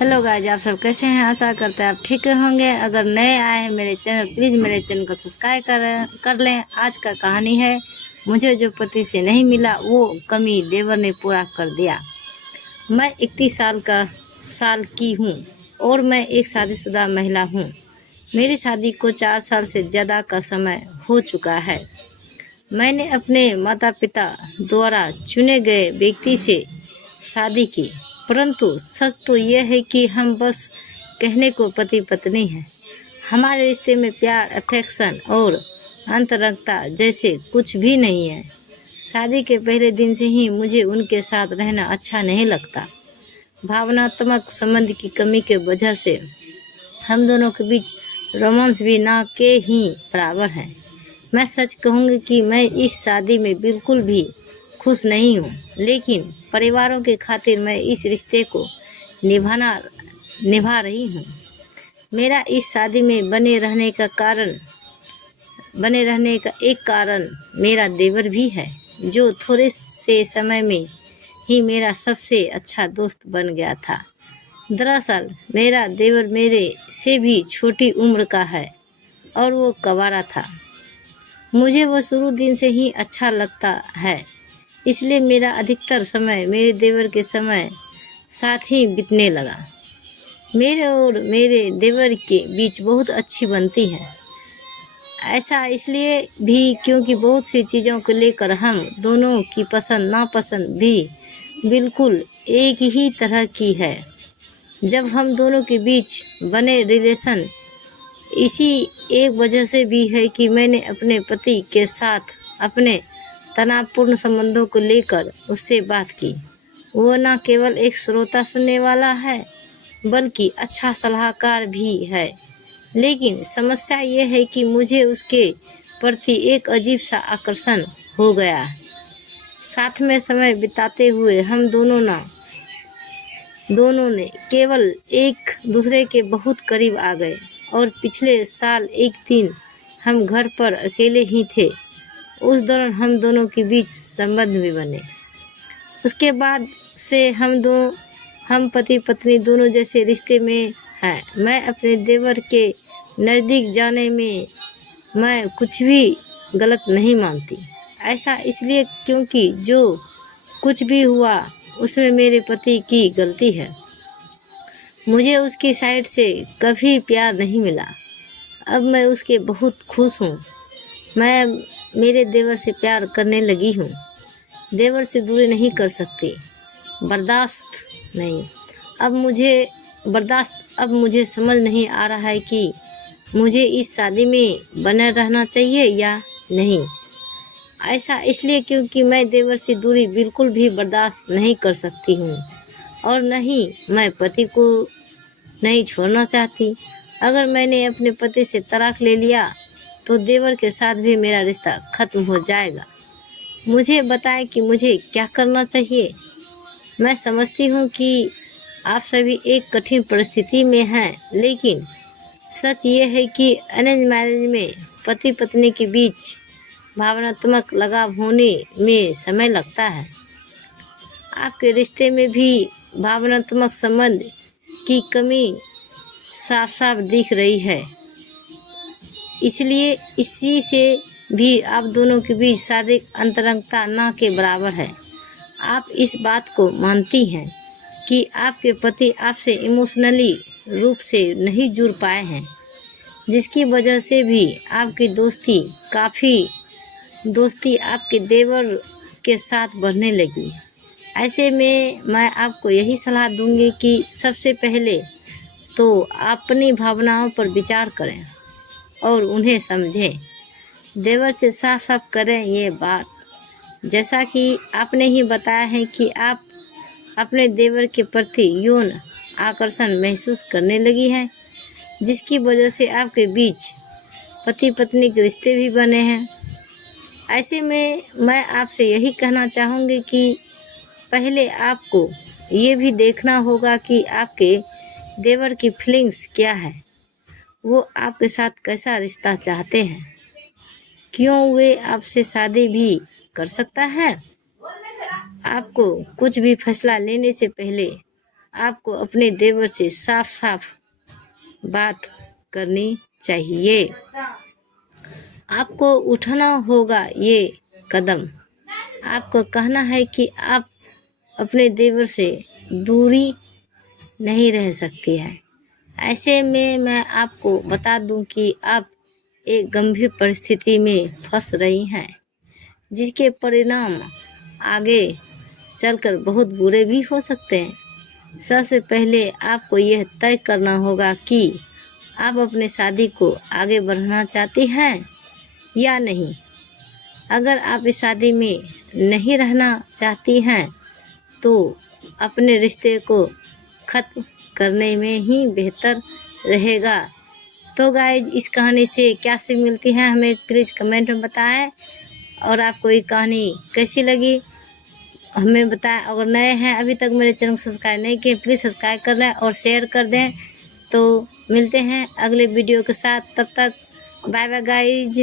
Hello guys, आप सब कैसे हैं। आशा करते हैं आप ठीक होंगे। अगर नए आए हैं मेरे चैनल, प्लीज़ मेरे चैनल को सब्सक्राइब कर लें। आज का कहानी है, मुझे जो पति से नहीं मिला वो कमी देवर ने पूरा कर दिया। मैं 31 साल की हूँ और मैं एक शादीशुदा महिला हूँ। मेरी शादी को 4 साल से ज़्यादा का समय हो चुका है। मैंने अपने माता पिता द्वारा चुने गए व्यक्ति से शादी की, परंतु सच तो यह है कि हम बस कहने को पति पत्नी हैं। हमारे रिश्ते में प्यार, अफेक्शन और अंतरंगता जैसे कुछ भी नहीं है। शादी के पहले दिन से ही मुझे उनके साथ रहना अच्छा नहीं लगता। भावनात्मक संबंध की कमी के वजह से हम दोनों के बीच रोमांस भी ना के ही बराबर है। मैं सच कहूँगी कि मैं इस शादी में बिल्कुल भी खुश नहीं हूँ, लेकिन परिवारों के खातिर मैं इस रिश्ते को निभा रही हूँ। मेरा इस शादी में बने रहने का एक कारण मेरा देवर भी है, जो थोड़े से समय में ही मेरा सबसे अच्छा दोस्त बन गया था। दरअसल मेरा देवर मेरे से भी छोटी उम्र का है और वो कवारा था। मुझे वो शुरू दिन से ही अच्छा लगता है, इसलिए मेरा अधिकतर समय मेरे देवर के साथ ही बीतने लगा। मेरे और मेरे देवर के बीच बहुत अच्छी बनती है। ऐसा इसलिए भी क्योंकि बहुत सी चीज़ों को लेकर हम दोनों की पसंद नापसंद भी बिल्कुल एक ही तरह की है। जब हम दोनों के बीच बने रिलेशन इसी एक वजह से भी है कि मैंने अपने पति के साथ अपने तनावपूर्ण संबंधों को लेकर उससे बात की। वो न केवल एक श्रोता सुनने वाला है, बल्कि अच्छा सलाहकार भी है। लेकिन समस्या ये है कि मुझे उसके प्रति एक अजीब सा आकर्षण हो गया। साथ में समय बिताते हुए हम दोनों ने केवल एक दूसरे के बहुत करीब आ गए और पिछले साल एक दिन हम घर पर अकेले ही थे। उस दौरान हम दोनों के बीच संबंध भी बने। उसके बाद से हम पति पत्नी दोनों जैसे रिश्ते में हैं। मैं अपने देवर के नज़दीक जाने में मैं कुछ भी गलत नहीं मानती। ऐसा इसलिए क्योंकि जो कुछ भी हुआ उसमें मेरे पति की गलती है। मुझे उसकी साइड से कभी प्यार नहीं मिला। अब मैं उसके बहुत खुश हूँ। मैं मेरे देवर से प्यार करने लगी हूँ। देवर से दूरी नहीं कर सकती। बर्दाश्त नहीं। अब मुझे समझ नहीं आ रहा है कि मुझे इस शादी में बने रहना चाहिए या नहीं। ऐसा इसलिए क्योंकि मैं देवर से दूरी बिल्कुल भी बर्दाश्त नहीं कर सकती हूँ और नहीं मैं पति को नहीं छोड़ना चाहती। अगर मैंने अपने पति से तलाक ले लिया तो देवर के साथ भी मेरा रिश्ता खत्म हो जाएगा। मुझे बताएं कि मुझे क्या करना चाहिए। मैं समझती हूँ कि आप सभी एक कठिन परिस्थिति में हैं, लेकिन सच ये है कि अरेंज मैरिज में पति पत्नी के बीच भावनात्मक लगाव होने में समय लगता है। आपके रिश्ते में भी भावनात्मक संबंध की कमी साफ साफ दिख रही है। इसलिए इसी से भी आप दोनों के बीच शारीरिक अंतरंगता ना के बराबर है। आप इस बात को मानती हैं कि आपके पति आपसे इमोशनली रूप से नहीं जुड़ पाए हैं, जिसकी वजह से भी आपकी दोस्ती आपके देवर के साथ बढ़ने लगी। ऐसे में मैं आपको यही सलाह दूंगी कि सबसे पहले तो अपनी भावनाओं पर विचार करें और उन्हें समझें। देवर से साफ साफ करें ये बात। जैसा कि आपने ही बताया है कि आप अपने देवर के प्रति यौन आकर्षण महसूस करने लगी हैं, जिसकी वजह से आपके बीच पति पत्नी के रिश्ते भी बने हैं। ऐसे में मैं आपसे यही कहना चाहूँगी कि पहले आपको ये भी देखना होगा कि आपके देवर की फीलिंग्स क्या है। वो आपके साथ कैसा रिश्ता चाहते हैं। क्यों वे आपसे शादी भी कर सकता है। आपको कुछ भी फैसला लेने से पहले आपको अपने देवर से साफ साफ बात करनी चाहिए। आपको उठाना होगा ये कदम। आपको कहना है कि आप अपने देवर से दूरी नहीं रह सकती है। ऐसे में मैं आपको बता दूं कि आप एक गंभीर परिस्थिति में फंस रही हैं, जिसके परिणाम आगे चलकर बहुत बुरे भी हो सकते हैं। सबसे पहले आपको यह तय करना होगा कि आप अपने शादी को आगे बढ़ाना चाहती हैं या नहीं। अगर आप इस शादी में नहीं रहना चाहती हैं तो अपने रिश्ते को ख़त्म करने में ही बेहतर रहेगा। तो गाइज, इस कहानी से क्या सीख मिलती है हमें प्लीज़ कमेंट में बताएं। और आपको ये कहानी कैसी लगी हमें बताएं। अगर नए हैं अभी तक मेरे चैनल को सब्सक्राइब नहीं किए प्लीज़ सब्सक्राइब कर लें और शेयर कर दें। तो मिलते हैं अगले वीडियो के साथ, तब तक बाय बाय गाइज।